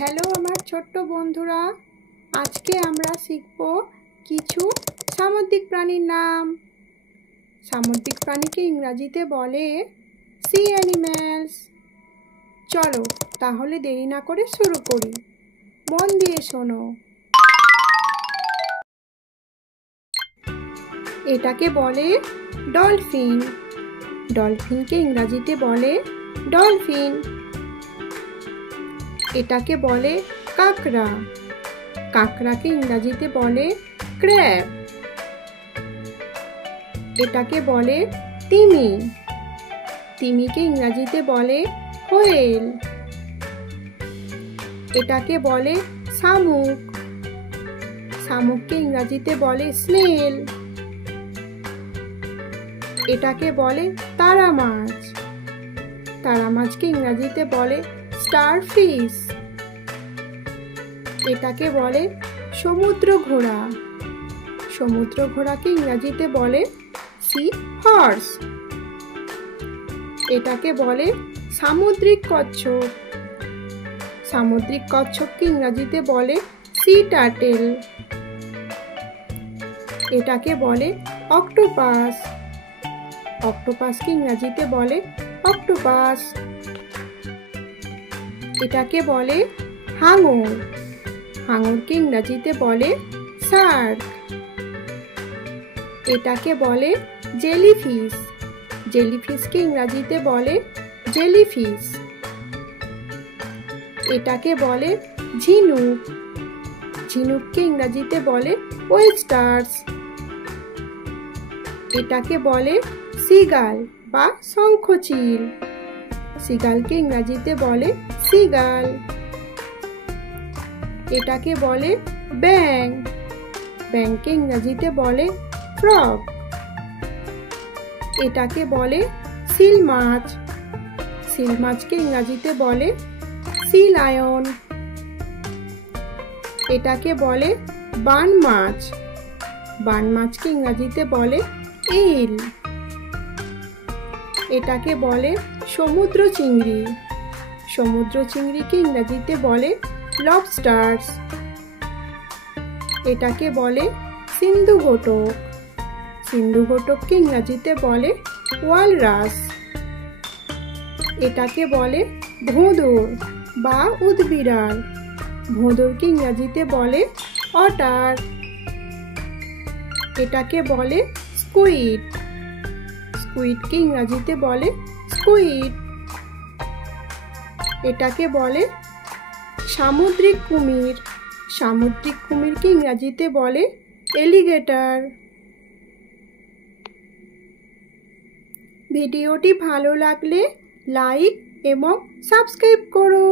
হ্যালো আমার ছোট্ট বন্ধুরা, আজকে আমরা শিখব কিছু সামুদ্রিক প্রাণীর নাম। সামুদ্রিক প্রাণীকে ইংরেজিতে বলে সি অ্যানিম্যালস। চলো তাহলে দেরি না করে শুরু করি। মন দিয়ে শোনো। এটাকে বলে ডলফিন। ডলফিনকে ইংরেজিতে বলে ডলফিন। এটাকে বলে কাঁকড়া। কাঁকড়াকে ইংরেজিতে বলে ক্র্যাব। এটাকে বলে তিমি। তিমিকে ইংরেজিতে বলে হোয়েল। এটাকে বলে শামুক। শামুককে ইংরেজিতে বলে স্নেল। এটাকে বলে তারা মাছ। তারা মাছকে ইংরেজিতে বলে স্টারফিশ। এটাকে বলে সমুদ্র ঘোড়া। সমুদ্র ঘোড়াকে ইংরেজিতে বলে সি হর্স। এটাকে বলে সামুদ্রিক কচ্ছপ। সামুদ্রিক কচ্ছপকে ইংরেজিতে বলে সি টার্টেল। এটাকে বলে অক্টোপাস। অক্টোপাসকে ইংরেজিতে বলে অক্টোপাস। এটাকে বলে হাঙর। হাঙরকে ইংরেজিতে বলে শার্ক। এটাকে বলে জেলিফিশ। জেলিফিশকে ইংরেজিতে বলে জেলিফিশ। এটাকে বলে ঝিনুক। ঝিনুককে ইংরেজিতে বলে ওয়েস্টার্স। এটাকে বলে সিগাল বা শঙ্খচিল। সিগালকে ইংরেজিতে বলে সিগাল। এটাকে বলে ব্যাঙ। ব্যাঙকে ইংরেজিতে বলে ফ্রগ। এটাকে বলে সিল মাছ। সিল মাছকে ইংরেজিতে বলে সি লায়ন। এটাকে বলে বান মাছ। বান মাছকে ইংরেজিতে বলে ইল। এটাকে বলে সমুদ্র চিংড়ি। সমুদ্র চিংড়িকে ইংরেজিতে বলে লবস্টার্স। এটাকে বলে সিন্ধু ঘটক। সিন্ধু ঘটককে ইংরেজিতে বলে ওয়ালরাস। এটাকে বলে ভোঁদর বা উদবিড়াল। ভোঁদরকে ইংরেজিতে বলে অটার। এটাকে বলে স্কুইড। স্কুইডকে ইংরেজিতে বলে স্কুইড। এটাকে বলে সামুদ্রিক কুমির। সামুদ্রিক কুমিরকে ইংরেজিতে বলে এলিগেটর। ভিডিওটি ভালো লাগলে লাইক এবং সাবস্ক্রাইব করো।